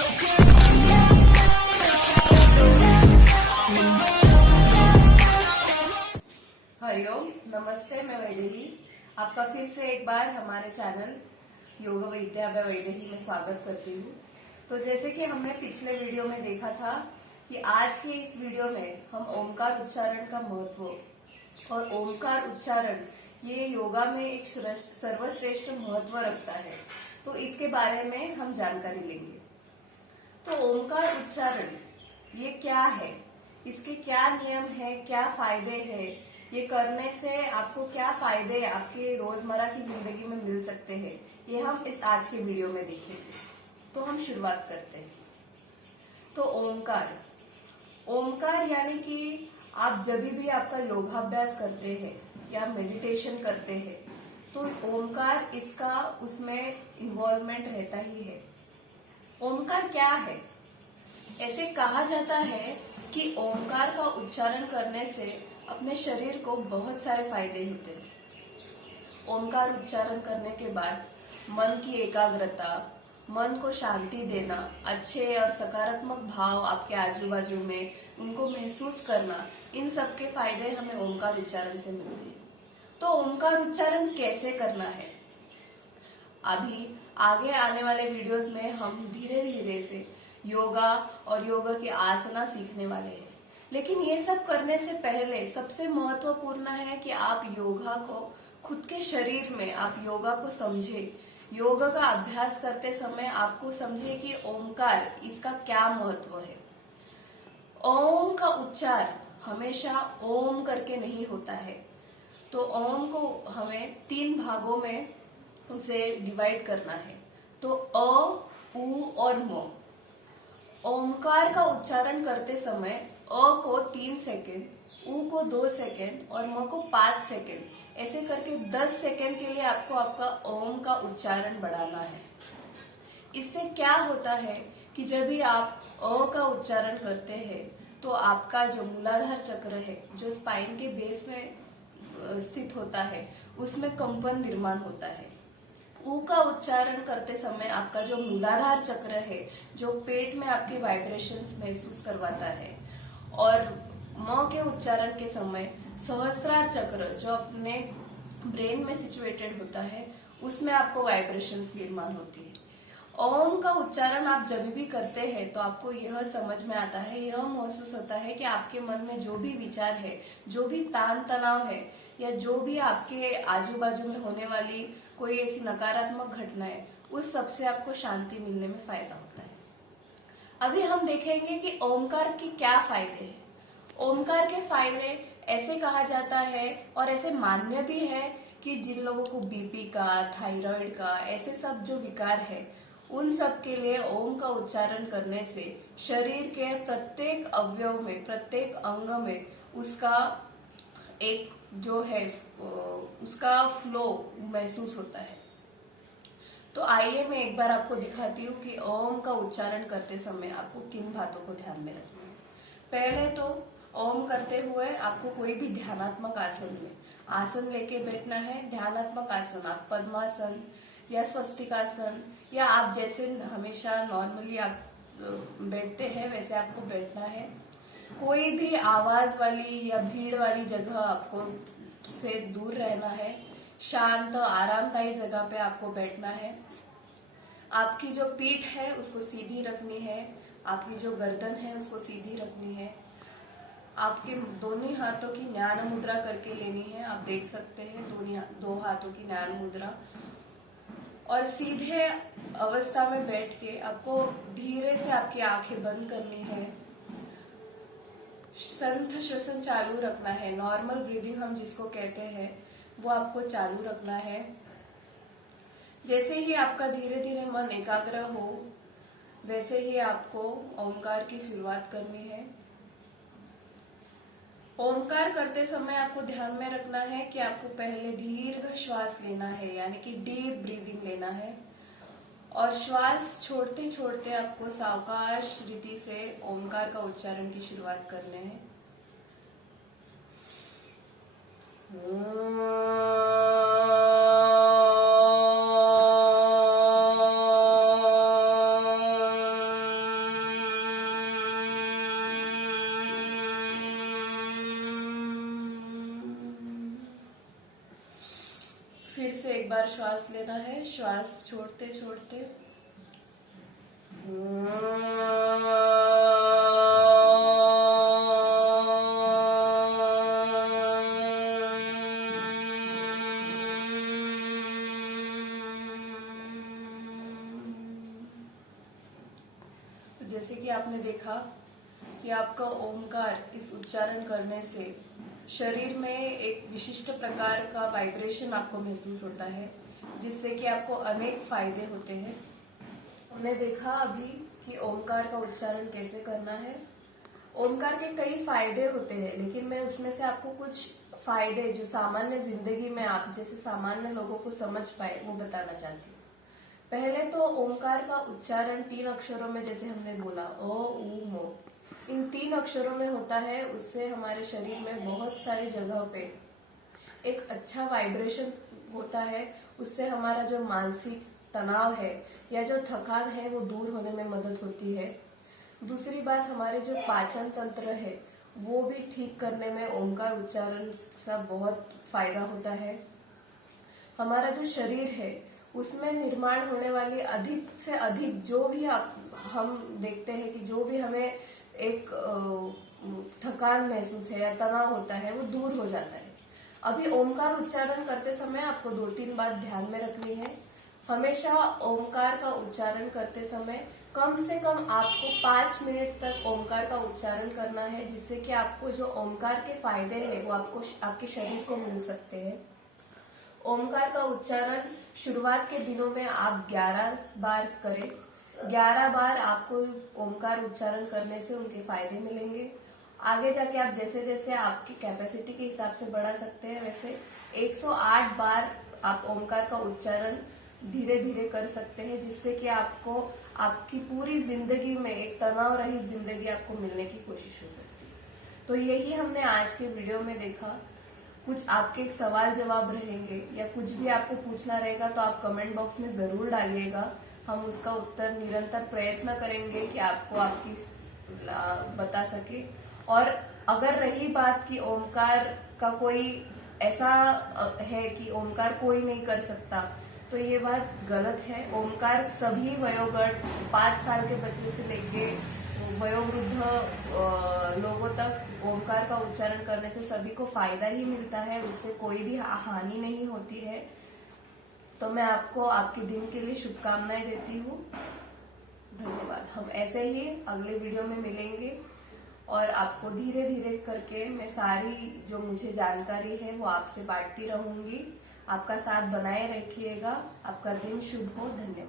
हरिओम, नमस्ते। मैं वैदेही आपका फिर से एक बार हमारे चैनल योग विद्या बाय वैदेही में स्वागत करती हूँ। तो जैसे कि हमने पिछले वीडियो में देखा था कि आज के इस वीडियो में हम ओमकार उच्चारण का महत्व और ओमकार उच्चारण ये योगा में एक सर्वश्रेष्ठ महत्व रखता है, तो इसके बारे में हम जानकारी लेंगे। तो ओमकार उच्चारण ये क्या है, इसके क्या नियम है, क्या फायदे हैं, ये करने से आपको क्या फायदे आपके रोजमर्रा की जिंदगी में मिल सकते हैं, ये हम इस आज के वीडियो में देखेंगे। तो हम शुरुआत करते हैं। तो ओमकार यानी कि आप जब भी आपका योगाभ्यास करते हैं या मेडिटेशन करते हैं तो ओमकार इसका उसमें इन्वॉल्वमेंट रहता ही है। ओमकार क्या है? ऐसे कहा जाता है कि ओमकार का उच्चारण करने से अपने शरीर को बहुत सारे फायदे होते हैं। ओमकार उच्चारण करने के बाद मन की एकाग्रता, मन को शांति देना, अच्छे और सकारात्मक भाव आपके आजू बाजू में उनको महसूस करना, इन सब के फायदे हमें ओमकार उच्चारण से मिलते हैं। तो ओमकार उच्चारण कैसे करना है, अभी आगे आने वाले वीडियोस में हम धीरे धीरे से योगा और योगा की आसना सीखने वाले हैं। लेकिन ये सब करने से पहले सबसे महत्वपूर्ण है कि आप योगा को खुद के शरीर में आप योगा को समझे। योगा का अभ्यास करते समय आपको समझे कि ओमकार इसका क्या महत्व है। ओम का उच्चार हमेशा ओम करके नहीं होता है। तो ओम को हमें 3 भागों में उसे डिवाइड करना है। तो अ, उ और म। ओमकार का उच्चारण करते समय अ को 3 सेकेंड, उ को 2 सेकेंड और म को 5 सेकेंड, ऐसे करके 10 सेकेंड के लिए आपको आपका ओम का उच्चारण बढ़ाना है। इससे क्या होता है कि जब भी आप अ का उच्चारण करते हैं तो आपका जो मूलाधार चक्र है, जो स्पाइन के बेस में स्थित होता है, उसमें कंपन निर्माण होता है। उ का उच्चारण करते समय आपका जो मूलाधार चक्र है, जो पेट में आपके वाइब्रेशंस महसूस करवाता है, और म के उच्चारण के समय सहस्त्रार चक्र जो अपने ब्रेन में सिचुएटेड होता है, उसमें आपको वाइब्रेशंस निर्माण होती है। ओम का उच्चारण आप जब भी करते हैं तो आपको यह समझ में आता है, यह महसूस होता है कि आपके मन में जो भी विचार है, जो भी तान तनाव है, या जो भी आपके आजू बाजू में होने वाली कोई ऐसी नकारात्मक घटना है, उस सब से आपको शांति मिलने में फायदा होता है। अभी हम देखेंगे कि ओमकार के क्या फायदे हैं। ओमकार के फायदे ऐसे कहा जाता है और ऐसे मान्य भी है कि जिन लोगों को बीपी का, थायराइड का, ऐसे सब जो विकार है, उन सब के लिए ओम का उच्चारण करने से शरीर के प्रत्येक अवयव में, प्रत्येक अंग में उसका एक जो है उसका फ्लो महसूस होता है। तो आइए मैं एक बार आपको दिखाती हूँ कि ओम का उच्चारण करते समय आपको किन बातों को ध्यान में रखना है। पहले तो ओम करते हुए आपको कोई भी ध्यानात्मक आसन लेके बैठना है। ध्यानात्मक आसन आप पद्मासन या स्वस्तिकासन या आप जैसे हमेशा नॉर्मली आप बैठते हैं वैसे आपको बैठना है। कोई भी आवाज वाली या भीड़ वाली जगह आपको से दूर रहना है। शांत आरामदायी जगह पे आपको बैठना है। आपकी जो पीठ है उसको सीधी रखनी है, आपकी जो गर्दन है उसको सीधी रखनी है। आपके दोनों हाथों की ज्ञान मुद्रा करके लेनी है। आप देख सकते हैं दो हाथों की ज्ञान मुद्रा, और सीधे अवस्था में बैठ के आपको धीरे से आपकी आंखें बंद करनी है। संथ श्वसन चालू रखना है। नॉर्मल ब्रीदिंग हम जिसको कहते हैं वो आपको चालू रखना है। जैसे ही आपका धीरे धीरे मन एकाग्र हो वैसे ही आपको ओमकार की शुरुआत करनी है। ओमकार करते समय आपको ध्यान में रखना है कि आपको पहले दीर्घ श्वास लेना है, यानी कि डीप ब्रीदिंग लेना है, और श्वास छोड़ते छोड़ते आपको सावकाश रीति से ओमकार का उच्चारण की शुरुआत करने हैं। बार श्वास लेना है, श्वास छोड़ते छोड़ते तो जैसे कि आपने देखा कि आपका ओमकार इस उच्चारण करने से शरीर में एक विशिष्ट प्रकार का वाइब्रेशन आपको महसूस होता है, जिससे कि आपको अनेक फायदे होते हैं। हमने देखा अभी कि ओमकार का उच्चारण कैसे करना है। ओमकार के कई फायदे होते हैं, लेकिन मैं उसमें से आपको कुछ फायदे जो सामान्य जिंदगी में आप जैसे सामान्य लोगों को समझ पाए वो बताना चाहती हूँ। पहले तो ओमकार का उच्चारण 3 अक्षरों में, जैसे हमने बोला ओ ऊ मो, इन 3 अक्षरों में होता है। उससे हमारे शरीर में बहुत सारी जगहों पे एक अच्छा वाइब्रेशन होता है। उससे हमारा जो मानसिक तनाव है या जो थकान है वो दूर होने में मदद होती है। दूसरी बात, हमारे जो पाचन तंत्र है वो भी ठीक करने में ओमकार उच्चारण से बहुत फायदा होता है। हमारा जो शरीर है उसमें निर्माण होने वाली अधिक से अधिक जो भी हम देखते हैं कि जो भी हमें एक थकान महसूस है या तनाव होता है वो दूर हो जाता है। अभी ओमकार उच्चारण करते समय आपको 2-3 बात ध्यान में रखनी है। हमेशा ओमकार का उच्चारण करते समय कम से कम आपको 5 मिनट तक ओमकार का उच्चारण करना है, जिससे कि आपको जो ओमकार के फायदे हैं वो आपको आपके शरीर को मिल सकते हैं। ओमकार का उच्चारण शुरुआत के दिनों में आप 11 बार करें। 11 बार आपको ओमकार उच्चारण करने से उनके फायदे मिलेंगे। आगे जाके आप जैसे जैसे आपकी कैपेसिटी के हिसाब से बढ़ा सकते हैं, वैसे 108 बार आप ओमकार का उच्चारण धीरे धीरे कर सकते हैं, जिससे कि आपको आपकी पूरी जिंदगी में एक तनाव रहित जिंदगी आपको मिलने की कोशिश हो सकती है। तो यही हमने आज के वीडियो में देखा। कुछ आपके सवाल जवाब रहेंगे या कुछ भी आपको पूछना रहेगा तो आप कमेंट बॉक्स में जरूर डालिएगा। हम उसका उत्तर निरंतर प्रयत्न करेंगे कि आपको आपकी बता सके। और अगर रही बात कि ओमकार का कोई ऐसा है कि ओमकार कोई नहीं कर सकता, तो ये बात गलत है। ओमकार सभी वयोगण 5 साल के बच्चे से लेके वयोवृद्ध लोगों तक ओमकार का उच्चारण करने से सभी को फायदा ही मिलता है, उससे कोई भी हानि नहीं होती है। तो मैं आपको आपके दिन के लिए शुभकामनाएं देती हूँ। धन्यवाद। हम ऐसे ही अगले वीडियो में मिलेंगे और आपको धीरे धीरे करके मैं सारी जो मुझे जानकारी है वो आपसे बांटती रहूंगी। आपका साथ बनाए रखिएगा। आपका दिन शुभ हो। धन्यवाद।